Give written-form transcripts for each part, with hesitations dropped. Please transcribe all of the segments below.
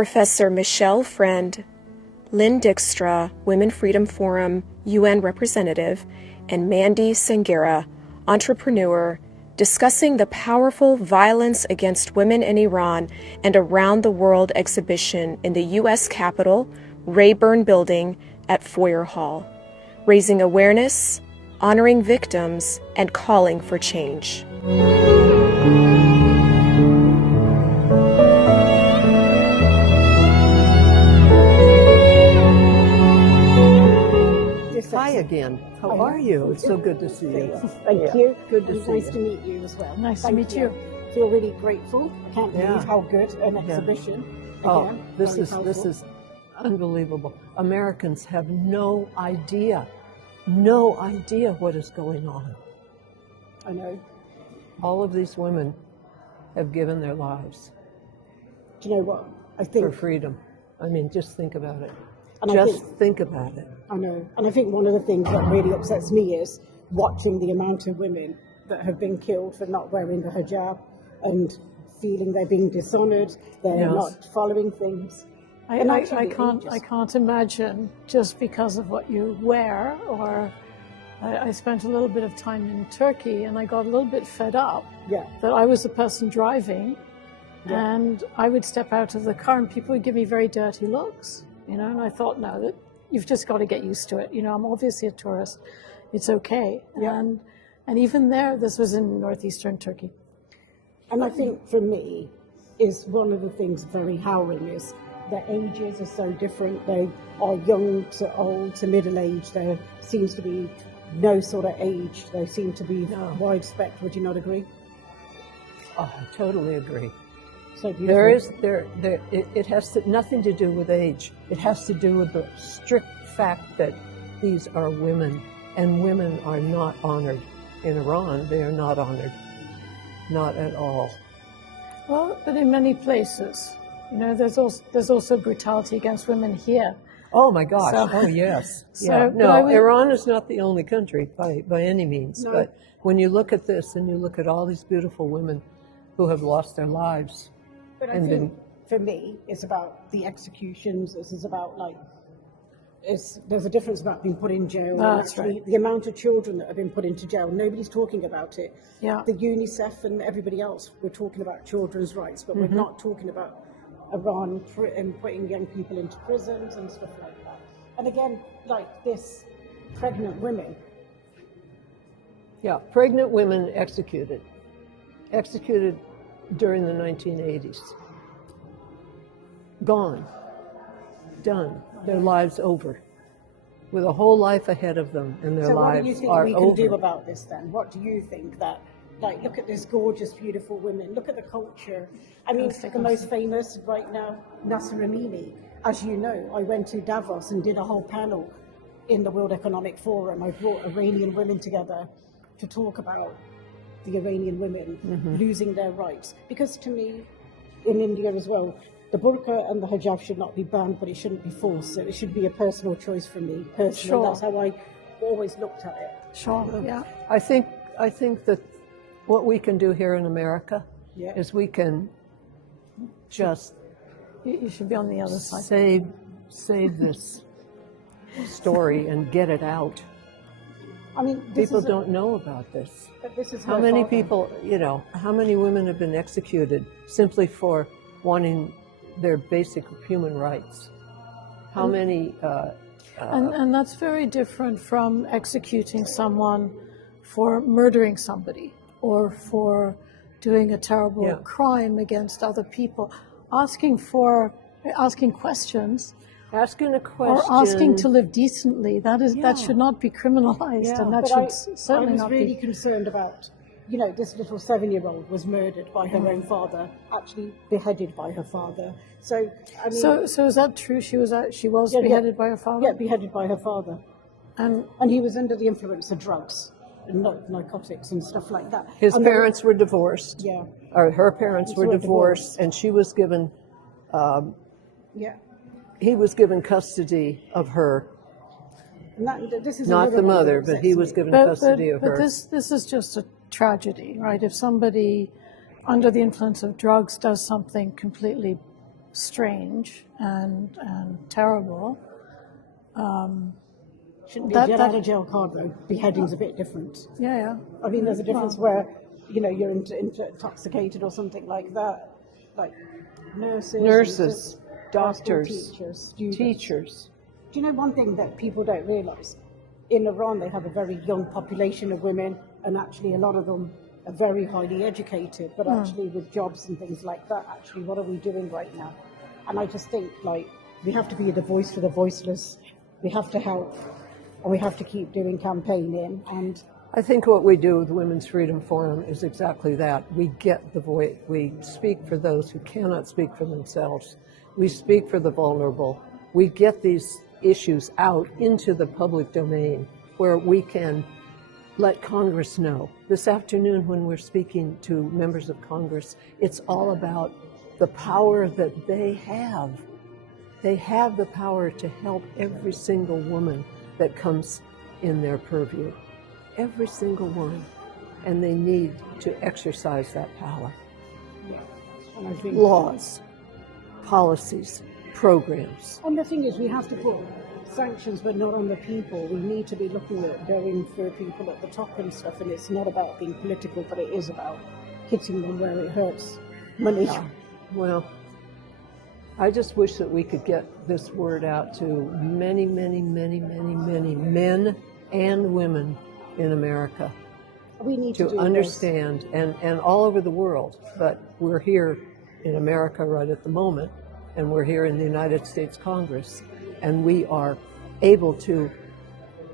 Professor Michele Friend, Lynn Dykstra, Women Freedom Forum UN representative, and Mandy Sanghera, entrepreneur, discussing the powerful Violence Against Women in Iran and Around the World exhibition in the U.S. Capitol, Rayburn Building at Foyer Hall, raising awareness, honoring victims, and calling for change. Hi again. How are you? It's so good to see you. Thank you. Good to see you. Nice to meet you as well. Nice to meet you. I feel really grateful. I can't believe how good an exhibition. Again, this is unbelievable. Americans have no idea what is going on. I know. All of these women have given their lives. Do you know what? I think for freedom. I mean, just think about it. And think about it. I know. And I think one of the things that really upsets me is watching the amount of women that have been killed for not wearing the hijab and feeling they're being dishonored, they're not following things. I can't imagine just because of what you wear. Or I spent a little bit of time in Turkey and I got a little bit fed up that I was the person driving and I would step out of the car and people would give me very dirty looks. You know, and I thought, no, that you've just got to get used to it. You know, I'm obviously a tourist. It's okay. And even there, this was in northeastern Turkey. And I think for me, is one of the things very harrowing is their ages are so different. They are young to old to middle age. There seems to be no sort of age. They seem to be wide spectrum. Would you not agree? Oh, I totally agree. So it has nothing to do with age. It has to do with the strict fact that these are women, and women are not honored. In Iran, they are not honored. Not at all. Well, but in many places, you know, there's also brutality against women here. Oh my gosh! Oh yes. Iran is not the only country by any means. No. But when you look at this and you look at all these beautiful women who have lost their lives. But I think for me, it's about the executions. This is about there's a difference about being put in jail. That's right. The amount of children that have been put into jail, nobody's talking about it. Yeah. The UNICEF and everybody else, we're talking about children's rights, but we're not talking about Iran and putting young people into prisons and stuff like that. And again, like this, pregnant women. Yeah, pregnant women executed during the 1980s. Gone. Done. Their lives over. With a whole life ahead of them, and their lives are over. So what do you think we can do about this then? What do you think that, look at this gorgeous, beautiful women. Look at the culture. I mean, the most famous right now, Nasser Amini. As you know, I went to Davos and did a whole panel in the World Economic Forum. I brought Iranian women together to talk about the Iranian women losing their rights. Because to me, in India as well, the burqa and the hijab should not be banned, but it shouldn't be forced. So it should be a personal choice for me, personally. Sure. That's how I always looked at it. Sure, yeah. I think that what we can do here in America is we can just... You should be on the other side. Save this story and get it out. I mean, people don't know about this. But this is how many people, how many women have been executed simply for wanting their basic human rights? How many? And that's very different from executing someone for murdering somebody or for doing a terrible crime against other people. Asking questions. Asking a question. Or asking to live decently. That should not be criminalized, and that should certainly not be. I was really concerned about, this little 7-year-old was murdered by her own father, actually beheaded by her father. So, I mean, so is that true? She was beheaded by her father? Yeah, beheaded by her father. And he was under the influence of drugs and narcotics and stuff like that. His parents were divorced. Yeah. Or her parents were divorced, and she was given. He was given custody of her. This is not the mother, but he was given custody of her. But this is just a tragedy, right? If somebody under the influence of drugs does something completely strange and terrible. Shouldn't be a get out of jail card though. Beheading's a bit different. Yeah. I mean, there's a difference where, you know, you're intoxicated or something like that. Like nurses, doctors, teachers. Do you know one thing that people don't realise? In Iran, they have a very young population of women, and actually a lot of them are very highly educated, but actually with jobs and things like that, actually what are we doing right now? And I just think, like, we have to be the voice for the voiceless. We have to help, and we have to keep doing campaigning. And I think what we do with the Women's Freedom Forum is exactly that. We get the voice. We speak for those who cannot speak for themselves. We speak for the vulnerable. We get these issues out into the public domain where we can let Congress know. This afternoon when we're speaking to members of Congress, it's all about the power that they have. They have the power to help every single woman that comes in their purview. Every single one. And they need to exercise that power. And I think laws, policies, programs. And the thing is, we have to put sanctions, but not on the people. We need to be looking at going for people at the top and stuff, and it's not about being political, but it is about hitting them where it hurts. Money. Yeah. Well, I just wish that we could get this word out to many, many, many, many, many men and women in America. We need to understand, and all over the world, but we're here in America right at the moment, and we're here in the United States Congress, and we are able to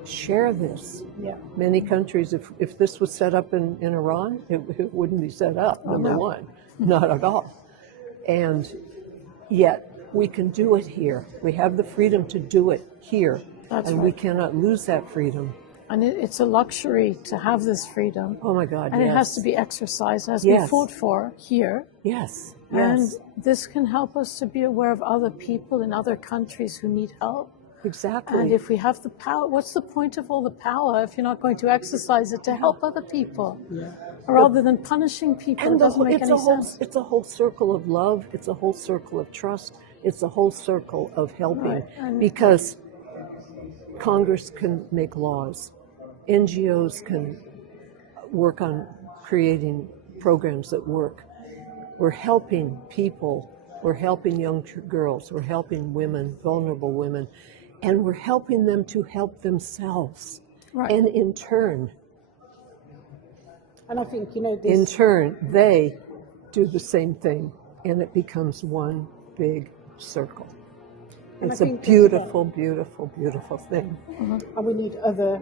share this. Yeah. Many countries, if this was set up in Iran, it wouldn't be set up, number one, not at all. And yet we can do it here. We have the freedom to do it here. That's and right. We cannot lose that freedom. And it's a luxury to have this freedom. Oh my God, and yes. It has to be exercised, as Yes. we fought for here. Yes, And yes. this can help us to be aware of other people in other countries who need help. Exactly. And if we have the power, what's the point of all the power if you're not going to exercise it to help other people? Yeah. Rather than punishing people, it doesn't make any sense. It's a whole circle of love. It's a whole circle of trust. It's a whole circle of helping. Right. Because Congress can make laws. NGOs can work on creating programs that work. We're helping people. We're helping young girls. We're helping women, vulnerable women. And we're helping them to help themselves. Right. And in turn, and I think, you know, in turn, they do the same thing, and it becomes one big circle. It's a beautiful, beautiful, beautiful thing. And we need other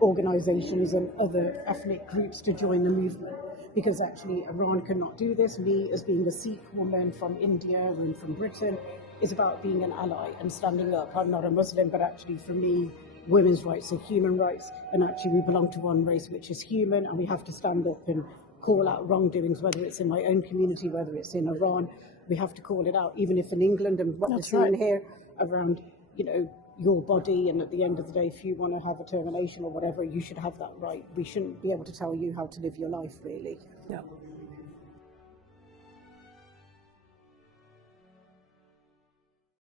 organizations and other ethnic groups to join the movement, because actually Iran cannot do this. Me, as being a Sikh woman from India and from Britain, is about being an ally and standing up. I'm not a Muslim, but actually for me, women's rights are human rights, and actually we belong to one race which is human, and we have to stand up and call out wrongdoings, whether it's in my own community, whether it's in Iran. We have to call it out, even if in England, and what we're seeing here around, you know, your body, and at the end of the day, if you want to have a termination or whatever, you should have that right. We shouldn't be able to tell you how to live your life, really. No.